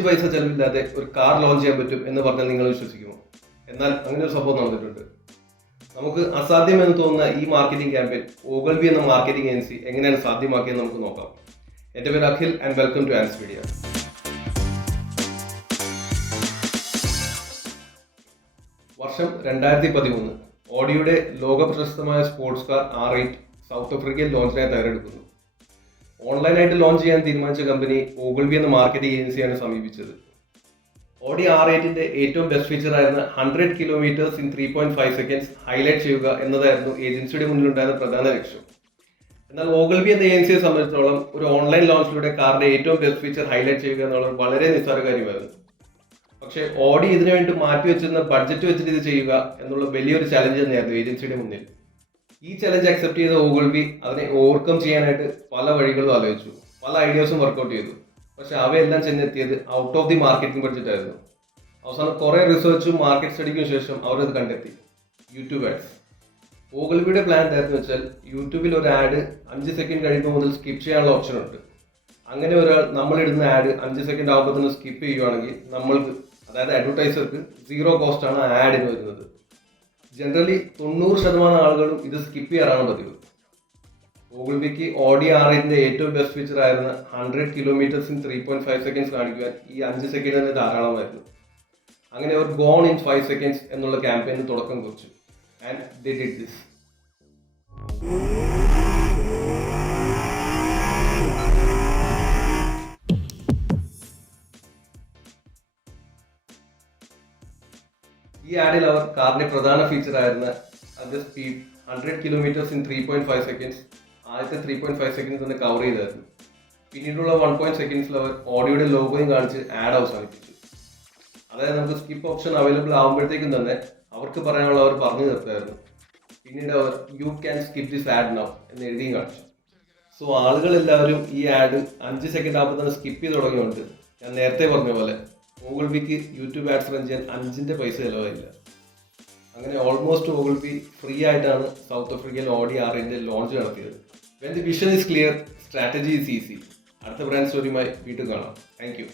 5 പൈസ ചെലവില്ലാതെ ഒരു car launch ചെയ്യാൻ പറ്റും എന്ന് പറഞ്ഞാൽ നിങ്ങൾ വിശ്വസിക്കുമോ? എന്നാൽ അങ്ങനെ ഒരു സംഭവം നടന്നിട്ടുണ്ട്. നമുക്ക് അസാധ്യമെന്ന് തോന്നുന്ന ഈ മാർക്കറ്റിംഗ് ക്യാമ്പയിൻ ഓഗിൾബി എന്ന മാർക്കറ്റിംഗ് ഏജൻസി എങ്ങനെയാണ് സാധ്യമാക്കിയെന്ന് നമുക്ക് നോക്കാം. എൻ്റെ പേര് Akhil and welcome to ans media. വർഷം 2013. ഓഡിയുടെ ലോകപ്രശസ്തമായ സ്പോർട്സ് കാർ R8 സൗത്ത് ആഫ്രിക്കയിൽ ലോഞ്ചിനായി തയ്യാറെടുക്കുന്നു. ഓൺലൈനായിട്ട് ലോഞ്ച് ചെയ്യാൻ തീരുമാനിച്ച കമ്പനി ഓഗിൾബി എന്ന മാർക്കറ്റിംഗ് ഏജൻസിയാണ് സമീപിച്ചത്. ഓഡി R8ന്റെ ഏറ്റവും ബെസ്റ്റ് ഫീച്ചർ ആയിരുന്ന 100 കിലോമീറ്റേഴ്സ് ഇൻ 3.5 സെക്കൻഡ്സ് ഹൈലൈറ്റ് ചെയ്യുക എന്നതായിരുന്നു ഏജൻസിയുടെ മുന്നിലുണ്ടായിരുന്ന പ്രധാന ലക്ഷ്യം. എന്നാൽ ഓഗിൾബി എന്ന ഏജൻസിയെ സംബന്ധിച്ചിടത്തോളം ഒരു ഓൺലൈൻ ലോഞ്ചിലൂടെ കാറിന്റെ ഏറ്റവും ബെസ്റ്റ് ഫീച്ചർ ഹൈലൈറ്റ് ചെയ്യുക എന്നുള്ളത് വളരെ നിസ്സാര കാര്യമായിരുന്നു. പക്ഷേ ഓഡി ഇതിനു വേണ്ടി മാറ്റിവെച്ചിരുന്ന ബഡ്ജറ്റ് വെച്ചിട്ട് ഇത് ചെയ്യുക എന്നുള്ള വലിയൊരു ചലഞ്ച് തന്നെയായിരുന്നു ഏജൻസിയുടെ മുന്നിൽ. ഈ ചലഞ്ച് അക്സെപ്റ്റ് ചെയ്ത ഓഗിൾബി അതിനെ ഓവർകം ചെയ്യാനായിട്ട് പല വഴികളും ആലോചിച്ചു, പല ഐഡിയാസും വർക്കൗട്ട് ചെയ്തു. പക്ഷെ അവയെല്ലാം ചെന്നെത്തിയത് out of the marketing budget ആയിരുന്നു. അവസാനം കുറെ റിസർച്ചും മാർക്കറ്റ് സ്റ്റഡിക്കും ശേഷം അവരത് കണ്ടെത്തി: യൂട്യൂബ് ആഡ്സ്. ഓഗിൾബിയുടെ പ്ലാൻ എന്തായിരുന്നു വെച്ചാൽ, യൂട്യൂബിൽ ഒരു ആഡ് 5 സെക്കൻഡ് കഴിയുമ്പോൾ മുതൽ സ്കിപ്പ് ചെയ്യാനുള്ള ഓപ്ഷൻ ഉണ്ട്. അങ്ങനെ ഒരാൾ നമ്മളിടുന്ന ആഡ് 5 സെക്കൻഡ് ആകുമ്പോൾ തന്നെ സ്കിപ്പ് ചെയ്യുവാണെങ്കിൽ നമ്മൾക്ക്, അതായത് അഡ്വർടൈസർക്ക്, 0 കോസ്റ്റ് ആണ് ആഡിന് വരുന്നത്. ജനറലി 90% ആളുകളും ഇത് സ്കിപ്പ് ചെയ്യാറാണ് പതിവ്. ഓഗിൾബിക്ക് ഓഡി R8ന്റെ ഏറ്റവും ബെസ്റ്റ് ഫീച്ചർ ആയിരുന്ന 100 കിലോമീറ്റേഴ്സ് ഇൻ 3.5 സെക്കൻഡ്സ് കാണിക്കുവാൻ ഈ 5 സെക്കൻഡ് തന്നെ ധാരാളമായിരുന്നു. അങ്ങനെ അവർ ഗോൺ ഇൻ 5 സെക്കൻഡ്സ് എന്നുള്ള ക്യാമ്പയിന് തുടക്കം കുറിച്ചു. And they did this. ഈ ആഡിൽ അവർ കാറിന്റെ പ്രധാന ഫീച്ചർ ആയിരുന്ന അതിന്റെ സ്പീഡ് 100 കിലോമീറ്റേഴ്സ് ഇൻ 3.5 സെക്കൻഡ്സ് ആദ്യത്തെ 3.5 സെക്കൻഡ്സ് തന്നെ കവർ ചെയ്തായിരുന്നു. പിന്നീടുള്ള 1 സെക്കൻഡ്സിൽ അവർ ഓഡിയോയുടെ ലോഗോയും കാണിച്ച് ആഡ് അവസാനിപ്പിച്ചു. അതായത് നമുക്ക് സ്കിപ്പ് ഓപ്ഷൻ അവൈലബിൾ ആകുമ്പോഴത്തേക്കും തന്നെ അവർക്ക് പറയാനുള്ള അവർ പറഞ്ഞു നിർത്തായിരുന്നു. പിന്നീട് അവർ you can skip this ad now എന്ന് എഴുതിയും കാണിച്ചു. സോ ആളുകളെല്ലാവരും ഈ ആഡ് 5 സെക്കൻഡ് ആകുമ്പോൾ തന്നെ സ്കിപ്പ് ചെയ്ത് തുടങ്ങിയുണ്ട്. ഞാൻ നേരത്തെ പറഞ്ഞ പോലെ ഓഗിൾബിക്ക് യൂട്യൂബ് ആഡ്സ് റൺ ചെയ്യാൻ 5 പൈസ ചിലവായില്ല. അങ്ങനെ ഓൾമോസ്റ്റ് ഓഗിൾബി ഫ്രീ ആയിട്ടാണ് സൗത്ത് ആഫ്രിക്കയിൽ ഓഡി R8ന്റെ ലോഞ്ച് നടത്തിയത്. When the vision is clear, strategy is easy. അടുത്ത ബ്രാൻഡ് സ്റ്റോറിയുമായി വീണ്ടും കാണാം. Thank you.